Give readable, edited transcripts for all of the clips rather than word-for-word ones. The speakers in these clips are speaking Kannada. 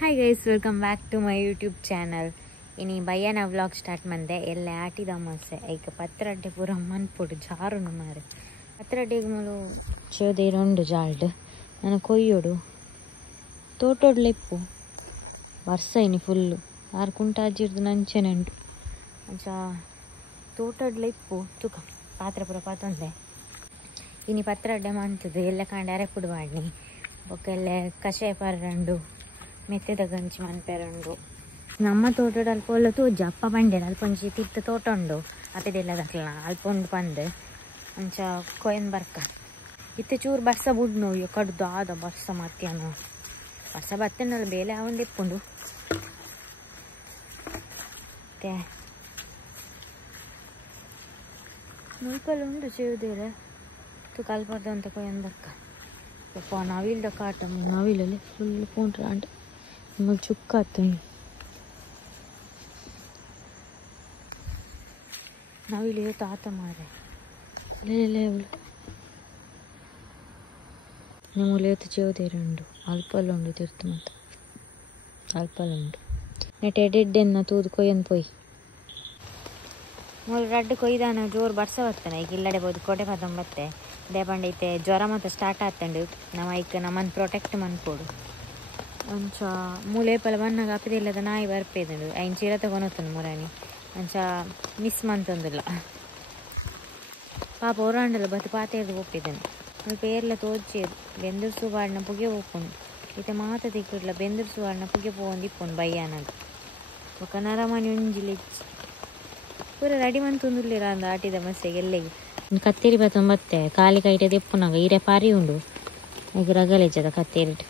Hi guys, welcome back to my YouTube channel. ಇನಿ ಬಯ್ಯನ ವ್ಲಾಗ್ ಸ್ಟಾರ್ಟ್ ಮಂದೆ ಎಲ್ಲ ಆಟಿದ ಅಮ್ಮಸೆ ಐಕ ಪತ್ರಡ್ಡೆ ಪೂರ ಮನ್ಪುಡು ಜಾರುನು ಮಾರೆ ಪತ್ರಡ್ಡೆಗೆ ಮೂಲು ಚೋದೇರೊಂಡು ಜಾಲ್ಡ್ ನಾನು ಕೊಯ್ಯೋಡು ತೋಟೋಡ್ಲೆಪ್ಪು ವರ್ಷ ಇನಿ ಫುಲ್ಲು ಆರು ಕುಂಟಾಜಿರ್ದು ನಂಚೆನೆ ಉಂಟು ಅಂಚ ತೋಟಡ್ಲೆಪ್ಪು ತುಕ ಪಾತ್ರೆ ಪೂರ ಪಾತೊಂದೆ ಇನಿ ಪತ್ರಡ್ಡೆ ಮಂತದ್ದು ಎಲ್ಲ ಕಾಂಡೆ ಅರೆಪುಡು ಮಾಡಿ ಒಕ್ಕೆಲ್ಲ ಕಷಾಯ ಪರ್ರಂಡು ಮೆತ್ತೆದ ಗಂಜಿ ಮನ್ಪೆರಂಡು ನಮ್ಮ ತೋಟದ ಅಲ್ಪ ಎಲ್ಲ ತೋಜ ಅಪ್ಪ ಬಂಡೆದ ಅಲ್ಪ ಒಂಜಿ ತಿತ್ತ ತೋಟ ಉಂಡು ಅಪೆದೆಲ್ಲ ದಕ್ಲ ಅಲ್ಪ ಉಂಡು ಪಂದು ಅಂಚ ಕೊಯ್ನ್ ಬರ್ಕ ಇತ್ತೆ ಚೂರು ಬರ್ಸ ಬುಡ್ ನೋಯ್ಯೋ ಕಡ್ದು ಆದ ಬರ್ಸ ಮತ್ಯಾನ ಬರ್ಸ ಬತ್ತನಲ್ಲ ಬೇಲೆ ಅವಂದು ಇಪ್ಪುಂಡು ಮತ್ತೆ ಮುಲ್ಕಲ್ ಉಂಡು ಸೇವುದೇರೆ ತು ಕಲ್ಪರ್ದ ಅಂತ ಕೊಯ್ನ್ ಬರ್ಕ ಯಪ್ಪ ನವಿಲ್ದ ಕಾಟ ನವಿಲಲ್ಲಿ ಫುಲ್ ಪೂಂಟ್ರ ಅಂಟ ನಿಮಗೆ ಚುಕ್ಕಾತು ನವಿಲು ತಾತ ಮಾರೆ ನಮ್ಮೂಲೇತು ಚೇವುದೇರುಂಡು ಅಲ್ಪಲ್ಲುಂಡು ತಿರ್ತು ಮತ್ತು ಅಲ್ಪಲ್ಲುಂಡು ನೆಟ್ ಎಡೆಡ್ಡೆನ್ನ ತೂದು ಕೊಯ್ಯನ್ ಪೊಯ್ ಮೂರು ರಡ್ಡು ಕೊಯ್ದಾನ ಜೋರು ಬರ್ಸ ಬರ್ತಾನೆ ಈಗ ಇಲ್ಲಡೆ ಬೋದು ಕೋಟೆ ಪತ್ತೊಂಬತ್ತೆ ದೇ ಪಂಡೈತೆ ಜ್ವರ ಮತ್ತು ಸ್ಟಾರ್ಟ್ ಆಗ್ತಂಡು ನಮ್ಮ ಈಗ ನಮ್ಮನ್ನು ಪ್ರೊಟೆಕ್ಟ್ ಮನ್ಪೋಡು ಅಂಚ ಮೂಲೇಪಲ ಬನ್ನಾಗ ಅಪ್ಪದಿಲ್ಲದ ನಾಯಿ ಬರ್ಪೇದುಂಡು ಐನ್ ಚೀರ ತಗೊಂಡು ಮುರಾಣಿ ಅಂಚ ಮಿಸ್ ಮಂತೊಂದಿಲ್ಲ ಪಾಪ ಹೊರಾಂಡಲ್ಲ ಬತ್ತು ಪಾತೆರ್ದು ಒಪ್ಪಿದ್ದಾನೆ ಸ್ವಲ್ಪ ಏರ್ಲ ತೋಚೇದು ಬೆಂದರ್ಸು ಬಾಡಿನ ಪುಗೆ ಒಪ್ಪುಂಡು ಈತ ಮಾತ ತಿಕ್ಕಿಡ್ಲ ಬೆಂದರ್ಸು ಬಾಡಿನ ಪುಗೆ ಪೋಂದು ಇಪ್ಪುಂಡು ಬಯ್ಯಾನದು ಒಕ್ಕ ನರಮಣಿ ಉಂಜಿಲಿಚ್ಚಿ ಪೂರ ರೆಡಿ ಮಂತೊಂದುಲ್ಲಿರ ಅಂದ ಆಟಿದ ಮಸ್ಸೆಗೆ ಎಲ್ಲೆಗೆ ಕತ್ತೇರಿ ಬತ್ತೊಂಬತ್ತೆ ಕಾಲಿ ಕೈಟೆ ತೆಪ್ಪುನಾಗ ಈರೆ ಪಾರಿ ಉಂಡು ಈಗ ರಗಲೆಜ್ಜದ ಕತ್ತೇರಿಟ್ಟು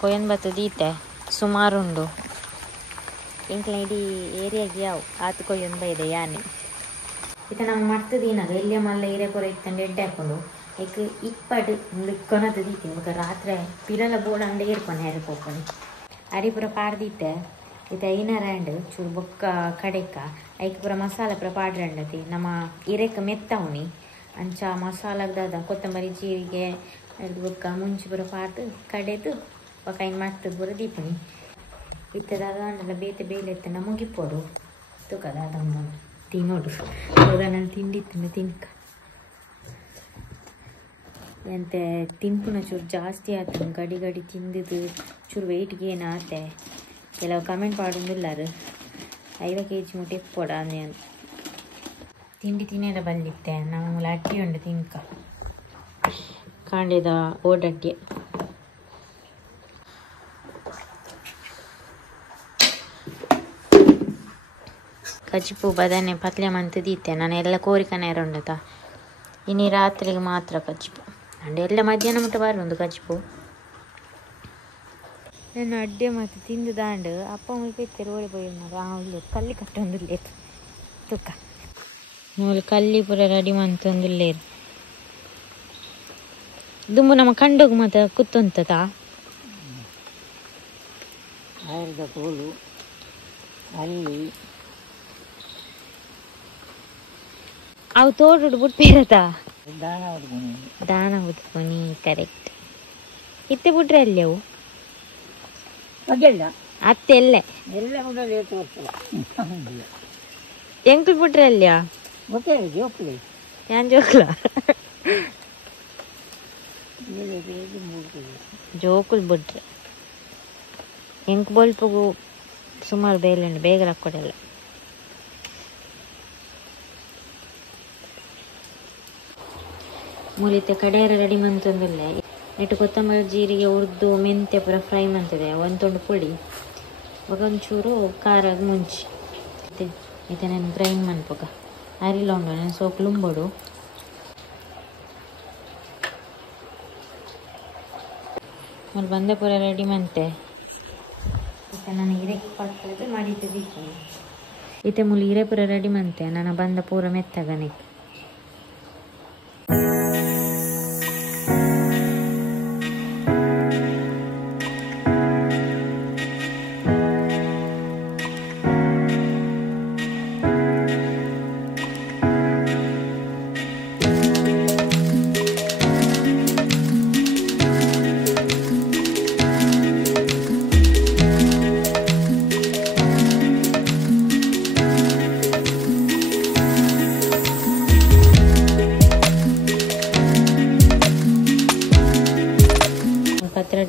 ಕೊಯ್ಯನ್ ಬತ್ತದೀತೆ ಸುಮಾರುಂಡು ಇಂಕ್ಲ ಇಡೀ ಏರಿಯಾಗೆ ಯಾವ ಆತು ಕೊಯ್ಯೊಂದು ಬೈದೆ ಯಾನೆ ಇತ ನಾವು ಮರ್ತದೀನಾಗ ಎಲ್ಲಿಯ ಮಲ್ಲ ಏರಿಯಾ ಪೂರ ಇತ್ತಂಡು ಎಡ್ಡೆ ಹಾಕೊಂಡು ಈಗ ಇಪ್ಪಡು ಕೊನದು ದೀತಿ ಇವಾಗ ರಾತ್ರಿ ಪಿರಲ ಬೋರ್ಡ್ ಅಂಡೆ ಏರ್ಕೊಂಡು ಹೇರ್ಕೋಕೊಂಡು ಅರಿ ಪೂರ ಪಾಡ್ದಿತ್ತೆ ಇತ ಐನರಂಡು ಚೂರು ಬೊಕ್ಕ ಕಡೆಕ ಐಕ ಪೂರ ಮಸಾಲ ಪೂರ ಪಾಡ್ರಂಡತಿ ನಮ್ಮ ಇರೆಕ ಮೆತ್ತವನಿ ಅಂಚ ಮಸಾಲದ ಕೊತ್ತಂಬರಿ ಜೀರಿಗೆ ಬೊಕ್ಕ ಮುಂಚೆ ಪೂರ ಪಾಡ್ದು ಕಡೆದು ಒಕ್ಕ ಮಾಡ್ತದ ಪೂರ ದೀಪನಿ ಇತ್ತದಾಗಂಡಲ್ಲ ಬೇತೆ ಬೇಲೆ ಎತ್ತನ ಮುಗಿಪೋಡು ತುಕದಾದಮ್ಮ ತಿನ್ನೋಡು ನಾನು ತಿಂಡಿತ್ತು ತಿನ್ಕ ಎಂತೆ ತಿನ್ಪುನ ಚೂರು ಜಾಸ್ತಿ ಆಯ್ತು ಗಡಿ ಗಡಿ ತಿಂದಿದ್ದು ಚೂರು ವೆಯ್ಟ್ಗೆ ಏನು ಆತೆ ಕೆಲವು ಕಮೆಂಟ್ ಮಾಡೋದಿಲ್ಲಾರು 5 kg ಮುಟ್ಟಿ ಎಪ್ಪೋಡ ಅಂದೆ ತಿಂಡಿ ತಿನ್ನೇರ ಬಂದಿತ್ತೆ ನಾವು ಅಡ್ಡಿ ಉಂಡು ತಿನ್ಕ ಕಾಂಡಿದ ಓಡಡ್ಡಿ ಕಜಿಪು ಬದನೆ ಪತ್ಲೆ ಮಂತದೀತೆ ನಾನು ಎಲ್ಲ ಕೋರಿಕನೆ ಇರೋಂಡತ ಇನ್ನು ರಾತ್ರಿಗೆ ಮಾತ್ರ ಕಜಿಪು ಅಂಡ್ ಎಲ್ಲ ಮಧ್ಯಾಹ್ನ ಮುಟ್ಟ ಬರೋದು ಕಜಿಪು ನಾನು ಅಡ್ಡೆ ಮತ್ತು ತಿಂದು ದಾಂಡು ಅಪ್ಪ ಮುಲ್ಪೆತ್ತರು ಓಡಿ போய் ಇಲ್ಲ ಕಲ್ಲಿ ಕಟ್ಟೊಂದಿಲ್ಲೇರು ತುಕ್ಕ ಮೂಲು ಕಲ್ಲಿ ಪೂರ ರೆಡಿ ಮಂತೊಂದಿಲ್ಲೇರು ದುಂಬು ನಮ್ಮ ಕಂಡೋಗು ಮತ್ತು ಕುತ್ತೊಂತದ ಆಯರ್ದ ಕೋಲು ಅಲ್ಲಿ ಅವು ತೋಡು ಬಿಟ್ಬೇರತ ದಾನ ಉದ್ಕೊನಿ ಕರೆಕ್ಟ್ ಇತ್ತೆ ಬಿಟ್ರೆ ಅಲ್ಲಿ ಅವು ಅತ್ತೆಲ್ಲೇ ಎಂಕ್ಳು ಬಿಟ್ರೆ ಅಲ್ಲಿಯಾ ಯಾನ್ ಜೋಕ್ಲ ಜೋಕುಲ್ ಬಿಟ್ರೆ ಎಂಕ್ ಬಲ್ಪಗು ಸುಮಾರು ಬೇಲೆಂಡು ಬೇಗ ಹಾಕೊಡಲ್ಲ ಮೂಲಿತೆ ಕಡೆಯರ ರೆಡಿ ಮಂತೊಂದಿಲ್ಲ ನೆಟ್ಟು ಕೊತ್ತಂಬರಿ ಜೀರಿಗೆ ಉರ್ದು ಮೆಂತ್ಯ ಪೂರ ಫ್ರೈ ಮಂತಿದೆ ಒಂದು ತುಂಡು ಪುಡಿ ಒಂಚೂರು ಖಾರ ಮುಂಚಿ ಇದು ನಾನು ಗ್ರೈಂಡ್ ಮನ್ಪೋಗ ಅರಿಲ ಉಂಡು ನಾನು ಸೋಕು ಲುಂಬೋಡು ಅಲ್ಲಿ ಬಂದೆ ಪೂರ ರೆಡಿ ಮಂತೆ ಇತ್ತೆ ನಾನು ಹಿರೇಕ್ ಪಾತ್ರೆ ಮಾಡಿದ್ದು ಇತ್ತೆ ಮುಲಿ ಹಿರೇ ಪೂರ ರೆಡಿ ಮಂತೆ ನಾನು ಬಂದ ಪೂರ ಮೆತ್ತಗನೆ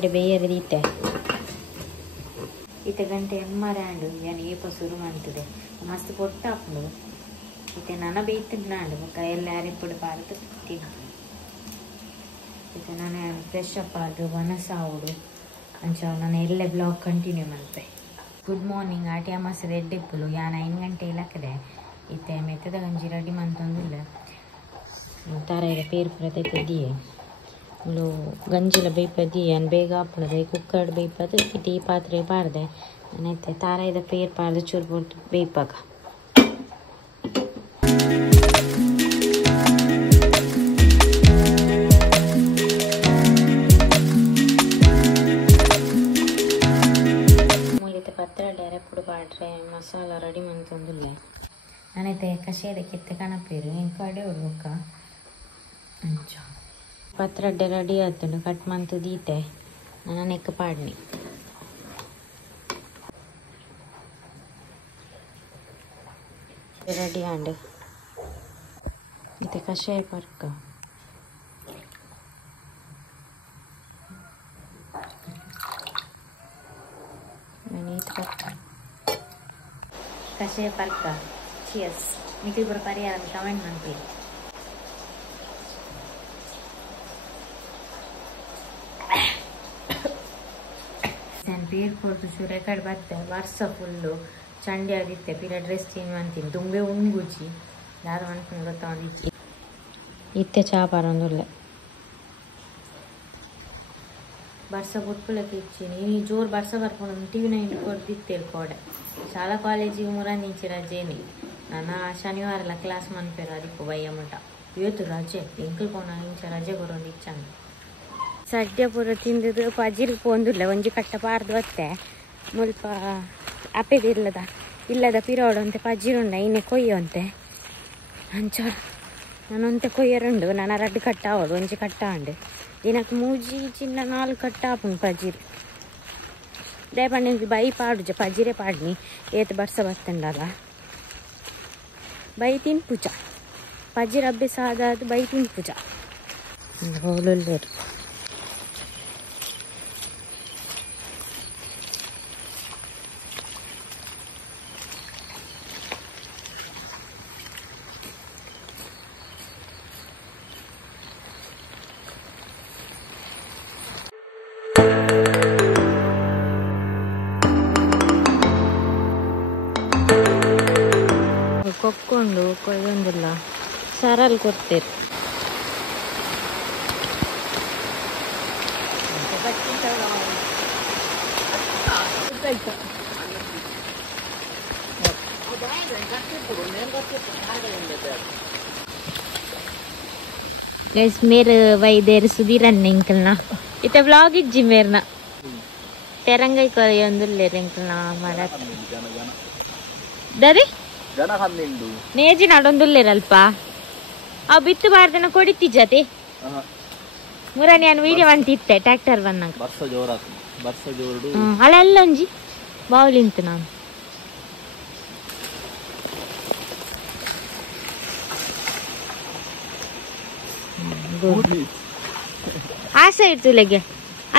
ಪತ್ರೊಡ್ಡೆ ಬೇಯರಿದೀತೆ ಇತ್ತೆ ಗಂಟೆ ಎಮ್ಮರಾಂಡು ಏನು ಏಪ ಶುರು ಮಾಡ್ತದೆ ಮಸ್ತ್ ಪೊಟ್ಟ ಹಾಕೊಂಡು ಇತ್ತೆ ನನ್ನ ಬೇಯ್ತಿದ್ದಾಂಡು ಬೊಕ್ಕ ಎಲ್ಲ ಅರೆಪುಡು ಪಾರ್ದು ತಿನ್ನು ಇತ್ತೆ ನಾನು ಫ್ರೆಶ್ ಅಪ್ ಆದು ಮನಸ್ಸಾವುಡು ಅಂಚ ನಾನು ಎಲ್ಲೇ ಬ್ಲಾಗ್ ಕಂಟಿನ್ಯೂ ಮಾಡ್ತೆ ಗುಡ್ ಮಾರ್ನಿಂಗ್ ಆಟಿ ಅಮ್ಮಸ್ ರೆಡ್ ಇಪ್ಪುಲು ಯಾನ 9 ಗಂಟೆ ಇಲ್ಲಕ್ಕದೆ ಇತ್ತೆ ಮೆತ್ತದ ಗಂಜಿ ರೆಡಿ ಮಂತೊಂದಿಲ್ಲ ತರ ಈಗ ಪೇರು ಪುರ ತೆಗೆದಿಯೇ ಇವಳು ಗಂಜಿಲ ಬೇಯ್ಪದಿ ಏನು ಬೇಗ ಹಾಪುಳದೆ ಕುಕ್ಕರ್ ಬೇಯ್ಪದು ಇದು ಈ ಪಾತ್ರೆ ಪಾರ್ದೆ ನಾನೈತೆ ತಾರ ಇದ ಪೇರು ಪಾರ್ದು ಚೂರು ಪೊಟ್ಟು ಬೇಯ್ಪಾಗ ಮೂಲೈತೆ ಪತ್ರೊಡ್ಡೆ ಅರೆಪುಡು ಪಾಡ್ರೆ ಮಸಾಲ ರೆಡಿ ಮಂತೊಂದಿಲ್ಲ ನಾನೈತೆ ಕಷೇದ ಕೆತ್ತೆ ಕಣಪೇರು ಹೆಂಗೆ ಕಡೆ ಹುಡ್ಬೇಕ ಅಂಚ ಪತ್ರೊಡ್ಡೆ ರೆಡಿ ಆಯ್ತು ಕಟ್ ಮಂತು ದೀತೆ ನಾನು ನೆಕ್ಕ ಪಾಡ್ನಿ ರೆಡಿ ಆಂಡ್ ಮತ್ತೆ ಕಷಾಯ ಪರ್ಕ ಕಷಾಯ ಪರ್ಕ ಚಿಯರ್ಸ್ ಮಿಕ್ಕಿಬ್ಬರ ಪರಿಹಾರ ಕಮೆಂಟ್ ಮಾಡ್ತೀವಿ ನಾನು ಪೇರು ಕೊಡ್ತು ಚೂರು ರೆಕಾರ್ಡ್ ಬರ್ತೆ ವರ್ಷ ಫುಲ್ಲು ಚಂಡಿ ಆದಿತ್ತೆ ಪಿರ ಡ್ರೆಸ್ ಚೇಂಜ್ ಮಾಡ್ತೀನಿ ತುಂಬೆ ಉಂಗುಚಿ ಯಾರು ಅನ್ಕೊಂಡು ಗೊತ್ತಾಗಿಚ್ಚಿ ಇತ್ತೆ ಚಾಪಾರ ಒಂದುಲ್ಲ ಬರ್ಸ ಬುಟ್ಪುಳಕ್ಕೆ ಇಚ್ಚಿನಿ ನೀ ಜೋರು ಬರ್ಸ ಬರ್ಕೊಂಡು ಟಿ ವಿ 9 ಕೊಡ್ದಿತ್ತೇಳಿ ಕೋಡೆ ಶಾಲಾ ಕಾಲೇಜಿಗೆ ಮುರಂದಿಂಚಿ ರಜೆನಿ ನಾನು ಶನಿವಾರ ಕ್ಲಾಸ್ ಮನ್ಪೇರು ಅದಕ್ಕೂ ಬಯ್ಯ ಮಠ ಇವತ್ತು ರಜೆ ಎಂಕಲ್ ಪೋನ ಇಂಚ ರಜೆ ಬರೋದು ಇಚ್ಛಂಗ ಸದ್ಯ ಪೂರ ತಿಂದದು ಪಜಿರ್ ಪೋಂದಿಲ್ಲ ಒಂಜಿ ಕಟ್ಟ ಪಾರ್ದು ಬತ್ತೆ ಮುಲ್ಪ ಇಲ್ಲದ ಪಿರೋಡು ಪಜಿರುಂಡ ಇನ್ನೆ ಕೊಯ್ಯಂತೆ ಅಂಚ ನಾನೊಂತೆ ಕೊಯ್ಯರುಂಡು ನಾನು 2 ಕಟ್ಟ ಅವಳು ಒಂಜಿ ಕಟ್ಟ ಉಂಡು ದಿನಕ್ಕೆ 3 ಚಿನ್ನ 4 ಕಟ್ಟ ಆಪುಂಡು ಪಜಿರು ದೇಪಂಡಿ ಬೈ ಪಾಡುಜ ಪಜಿರೇ ಪಾಡ್ನಿ ಏತ್ ಬರ್ಸ ಬತ್ತಂಡಲ್ಲ ಬೈ ತಿನ್ಪುಜ ಪಜಿರ ಅಭ್ಯಾಸ ಆದಾದ ಬೈ ತಿನ್ಪುಜ ಹೋಲುಲ್ಲೇರು ಕೊಕ್ಕೊಂಡು ಕೊಯ್ಯೊಂದಿಲ್ಲ ಸರಲ್ಲಿ ಕೊಡ್ತೀರಿ गैस मेरे वही देर सुधीर अंकल ना इतना व्लॉग इज्जी मेरे ना तेरंगा ही कोई अंदर अंकल ना हमारा दादी ಜನ ಹನ್ನೆಂಡು ನೇಜಿ ನಡೊಂದುಲ್ಲೇರಲ್ಪ ಆ ಬಿತ್ತು ಬಾರ್ದನ ಕೊಡಿತಿಜ್ಜತೆ ಮುರಾನಿ ನಾನು ವಿಡಿಯೋ ಅಂತಿತ್ತೆ ಟ್ರ್ಯಾಕ್ಟರ್ ಬಂದಾಗ ಬರ್ಸ ಜೋರು ಅಲ್ಲ ಒಂಜಿ ಬಾವುಲಿಂತು ನಾನು ಆಸೆ ಇತ್ತು ಲೆಗ್ಗೆ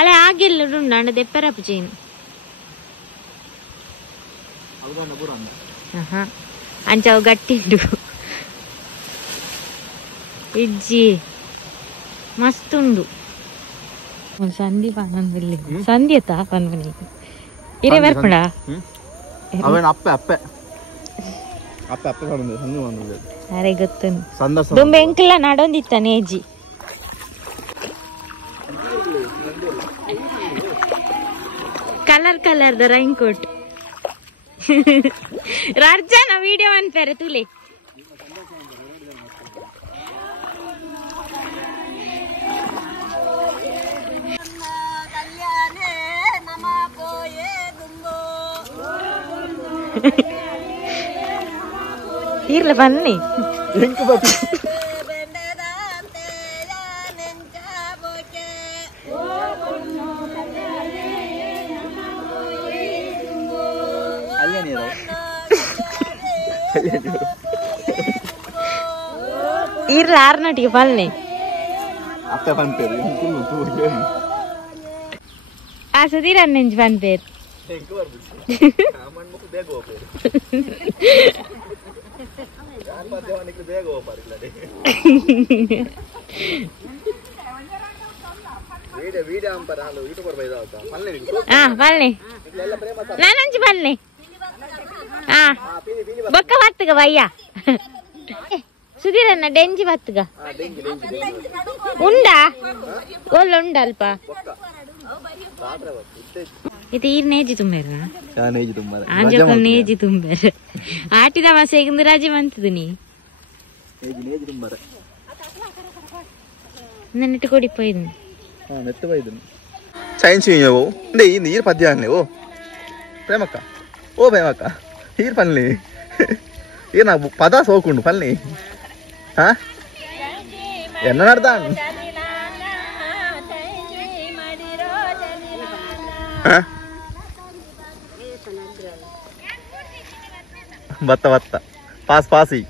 ಅಲ್ಲ ಆಗಿಲ್ಲ ಅಂಡ ದೆಪ್ಪರಪ್ಪು ಚೈನು ಅಂಚವು ಗಟ್ಟಿಂಡು ಇಜ್ಜಿ ಮಸ್ತುಂಡು ಸಂಧಿ ಪಾನಂದಿಲ್ಲಿ ಸಂಧಿ ಅತ್ತ ಪನ್ಪನಿ ಇರೇ ಬರ್ಪುಂಡ ಅವನ ಅಪ್ಪೆ ಅಪ್ಪೆ ಅಪ್ಪೆ ಅಪ್ಪೆ ಕಡಂದೆ ಸಂಧಿ ಪಾನಂದಿಲ್ಲಿ ಅರೆ ಗೊತ್ತುಂಡು ದುಂಬೆ ಎಂಕಲ್ಲ ನಡೊಂದಿತ್ತ ನೇಜಿ ಕಲರ್ ದ ರೈನ್ ಕೋಟ್ ರಾರ್ಜಾನ ವಿಡಿಯೋ ಅಂತಾರೆ ತುಲೆ ಇರ್ಲ ಬನ್ನಿ ಇರ್ಲ ಆರ್ನಟಿಗೆ ಬನ್ನಿ ಅತ್ತೆ ಬಂತೇರಿ ಸುಧೀರ್ ಅನ್ನೆಂಜ್ ಬಂದ್ಪೇರು ಬಲ್ಲೆ ನಾನಂಚು ಬಲ್ಲೆ ಬೊಕ್ಕ ಬತ್ತಗ ಬಯ್ಯ ಸುಧೀರನ್ನ ಡೆಂಜಿ ಬತ್ತಗ ಉಂಡಾ ಒಲ್ಲ ಉಂಡ ಅಲ್ಪ ಇದು ಈರ್ ನೇಜಿ ತುಂಬೇರ ಆಂಜೋಕಲ್ ನೇಜಿ ತುಂಬೇರ ಆಟಿದ ಮಾಸೆಗಿಂದು ರಾಜಿ ಮಂತದು ನೀ ನೆನ್ನಿಟ್ಟು ಕೊಡಿ ಪೋಯ್ದು ಸೈನ್ಸ್ ನೀರು ಪದ್ಯ ಓ ಪ್ರೇಮಕ್ಕ ಓ ಪ್ರೇಮಕ್ಕ ನೀರು ಪನ್ಲಿ ಏನ ಪದ ಸೋಕುಂಡು ಪನ್ಲಿ ಹಾ ಎನ್ನ ನಡ್ದ ಬತ್ತ ಬತ್ತ ಪಾಸ್ ಪಾಸಿ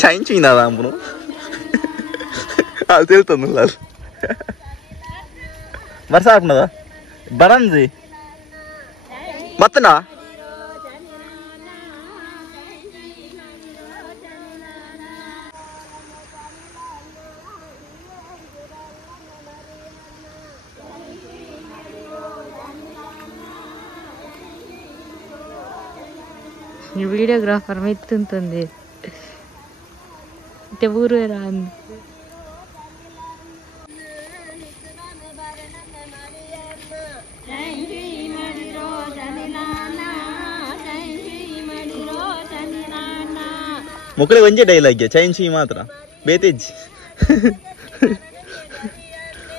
చైంచిందా అమ్మును అది తెలుస్తుంది మరి సాకున్నదా బరంది మత్తనా వీడియోగ్రాఫర్ మెత్తుంటుంది అంటే ఊరు రాంది ಮುಕ್ಕಳಿ ಒಂಜೆ ಡೈಲಾಗ್ ಚೈನ್ಸಿ ಮಾತ್ರ ಬೇತೇಜ್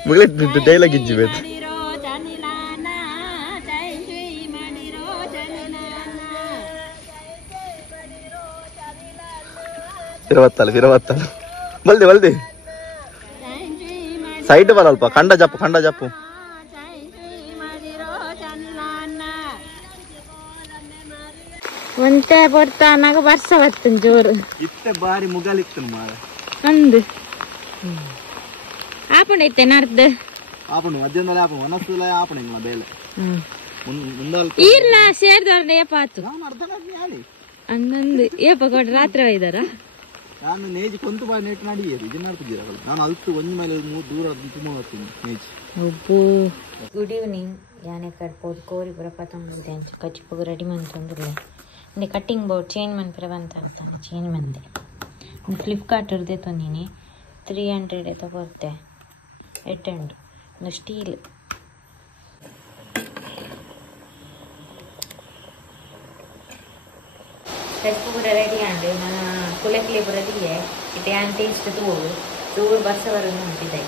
ಮುಕ್ಕಳಿ ಡೈಲಾಗ್ ಇಜ್ಜಿ ಬೇತ ಫಿರವತ್ತಲ್ಲ ಬಲ್ದೆ ಬಲ್ದೆ ಸೈಡ್ ಬರಲ್ಪ ಕಂಡ ಜಪ್ಪು ಒಂತೆ ಬರ್ತಾ ನಾಗ ಬರ್ಸ ಬರ್ತನ್ ಜೋರು ಇತ್ತೆ ಬಾರಿ ಮುಗಲಿತ್ತು ಮಾರ ಅಂದು ಆಪುಂಡೈತೆ ನಡ್ದು ಆಪುಂಡು ಮಧ್ಯಾಹ್ನದಲ್ಲಿ ಆಪುಂಡು ಮನಸ್ಸುಲ ಆಪುಂಡು ಇಂಗ್ಲ ಬೇಲೆ ಈರ್ಲ ಸೇರ್ದವ್ರನ್ನ ಏಪ ಆತು ಹಂಗಂದು ಏಪ ಕೊಟ್ಟು ರಾತ್ರಿ ಒಯ್ದಾರ ನಾನು ನೇಜಿ ಕೊಂತು ಬಾರಿ ನೆಟ್ ನಡಿಯರು ಇದು ಮಾಡ್ತಿದ್ದೀರ ನಾನು ಅದಕ್ಕೆ ಒಂದು ಮೇಲೆ ದೂರ ತುಂಬ ಹೋಗ್ತೀನಿ ನೇಜಿ ಒಬ್ಬು ಗುಡ್ ಈವ್ನಿಂಗ್ ಯಾನೆ ಕಟ್ಬೋದು ಕೋರಿ ಬರ ಪತಂಬಂದೆ ಅಂಚು ಕಚ್ಚಿಪೋಗು ರೆಡಿ ಮಂತಂದಿಲ್ಲ ಇಂದೆ ಕಟ್ಟಿಂಗ್ ಬೋರ್ಡ್ ಚೇಂಜ್ ಮನ್ಪರೆ ಬಂತ ಅಂತಾನೆ ಚೇಂಜ್ ಮಂದೆ ಫ್ಲಿಪ್ಕಾರ್ಟ್ ಇರ್ದೆ ತಂದೀನಿ 300 ತಗೊಳ್ತೆ ಎಟ್ಟೆಂಡು ಒಂದು ಸ್ಟೀಲ್ ಕಚ್ಚಿಪೋಗು ರೆಡಿ ಆಂಡು ನಾನು ಕುಲಕ್ಲಿ ಬರೋದಿಗೆ ಇಟ್ಟು ಆಂಟಿ ಇಷ್ಟು ದೂರ ಬಸ್ ಬರೋದು ಅಂತಿದ್ದೆ